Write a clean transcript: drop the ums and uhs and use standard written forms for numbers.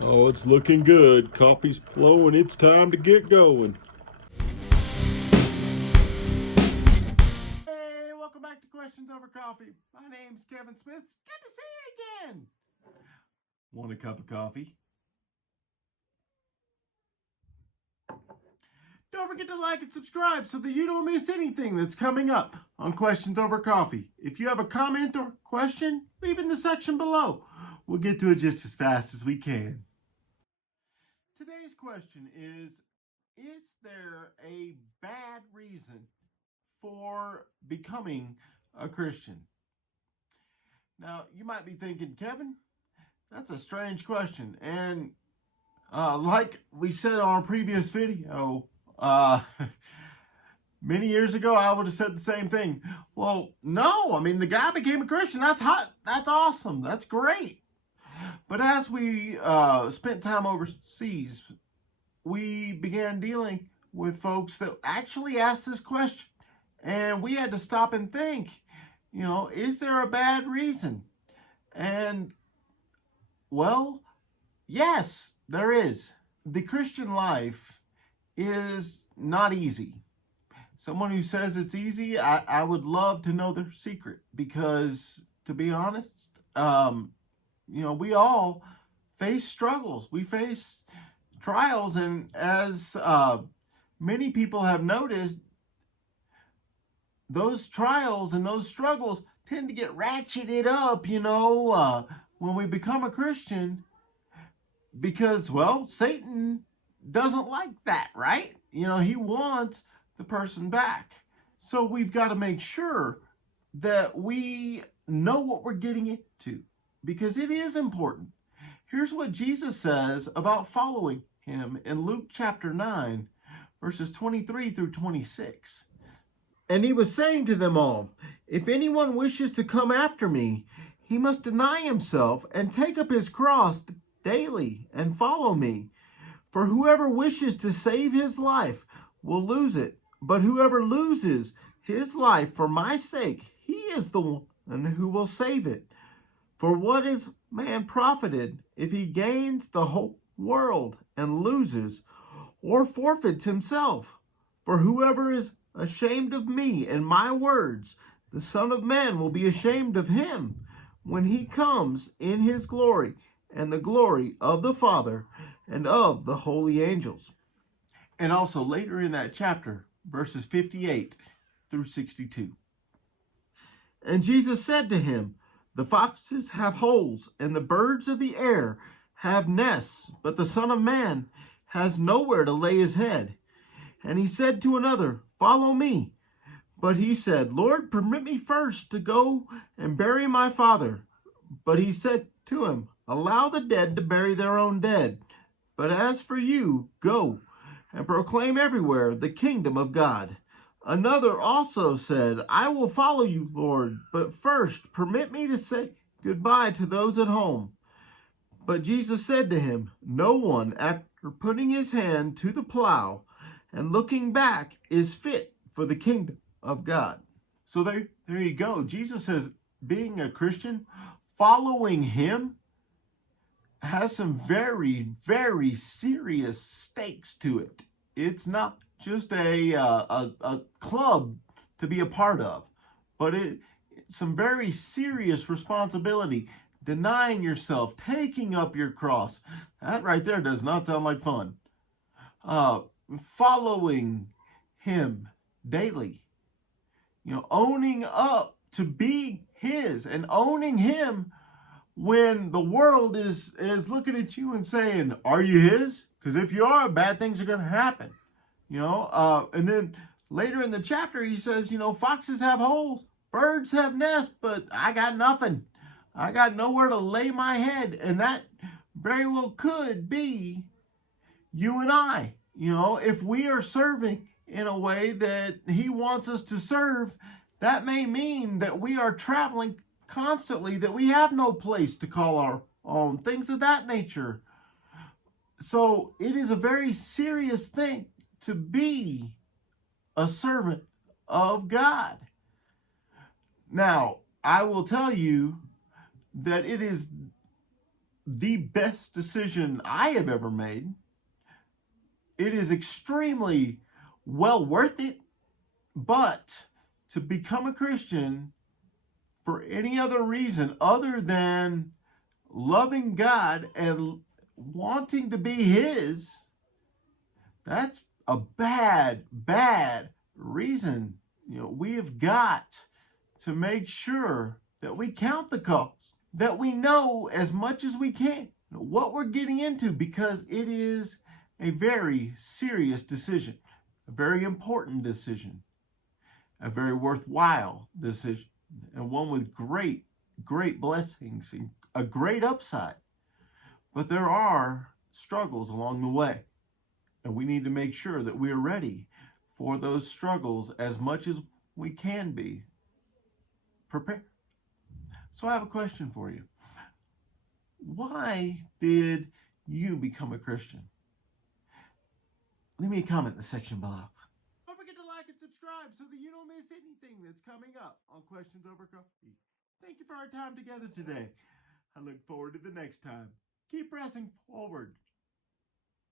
Oh, it's looking good. Coffee's flowing. It's time to get going. Hey, welcome back to Questions Over Coffee. My name's Kevin Smith. Good to see you again. Want a cup of coffee? Don't forget to like and subscribe so that you don't miss anything that's coming up on Questions Over Coffee. If you have a comment or question, leave it in the section below. We'll get to it just as fast as we can. Today's question is there a bad reason for becoming a Christian? Now, you might be thinking, Kevin, that's a strange question. And like we said on our previous video, many years ago, I would have said the same thing. Well, no, I mean, the guy became a Christian. That's hot. That's awesome. That's great. But as we spent time overseas, we began dealing with folks that actually asked this question. And we had to stop and think, is there a bad reason? And, well, yes, there is. The Christian life is not easy. Someone who says it's easy, I would love to know their secret, because, to be honest, we all face struggles. We face trials, and as many people have noticed, those trials and those struggles tend to get ratcheted up, when we become a Christian, because, well, Satan doesn't like that, right? He wants the person back. So we've got to make sure that we know what we're getting into, because it is important. Here's what Jesus says about following him in Luke chapter 9, verses 23 through 26. And he was saying to them all, "If anyone wishes to come after me, he must deny himself and take up his cross daily and follow me. For whoever wishes to save his life will lose it. But whoever loses his life for my sake, he is the one who will save it. For what is man profited if he gains the whole world and loses or forfeits himself? For whoever is ashamed of me and my words, the Son of Man will be ashamed of him when he comes in his glory and the glory of the Father and of the holy angels." And also later in that chapter, verses 58 through 62. And Jesus said to him, "The foxes have holes, and the birds of the air have nests, but the Son of Man has nowhere to lay his head." And he said to another, "Follow me." But he said, "Lord, permit me first to go and bury my father." But he said to him, "Allow the dead to bury their own dead. But as for you, go and proclaim everywhere the kingdom of God." Another also said, "I will follow you, Lord, but first permit me to say goodbye to those at home." But Jesus said to him, "No one, after putting his hand to the plow and looking back, is fit for the kingdom of God." So there you go. Jesus says being a Christian, following him, has some very, very serious stakes to it. It's not just a club to be a part of, but it's some very serious responsibility. Denying yourself, taking up your cross. That right there does not sound like fun. Following him daily. Owning up to be his, and owning him when the world is looking at you and saying, "Are you his?" Because if you are, bad things are going to happen. And then later in the chapter, he says, foxes have holes, birds have nests, but I got nothing. I got nowhere to lay my head. And that very well could be you and I. If we are serving in a way that he wants us to serve, that may mean that we are traveling constantly, that we have no place to call our own, things of that nature. So it is a very serious thing to be a servant of God. Now, I will tell you that it is the best decision I have ever made. It is extremely well worth it, but to become a Christian for any other reason other than loving God and wanting to be His, that's a bad reason. We have got to make sure that we count the cost, that we know as much as we can what we're getting into, because it is a very serious decision, a very important decision, a very worthwhile decision, and one with great blessings and a great upside. But there are struggles along the way, and we need to make sure that we are ready for those struggles as much as we can be prepared. So I have a question for you. Why did you become a Christian? Leave me a comment in the section below. Don't forget to like and subscribe so that you don't miss anything that's coming up on Questions Over Coffee. Thank you for our time together today. I look forward to the next time. Keep pressing forward.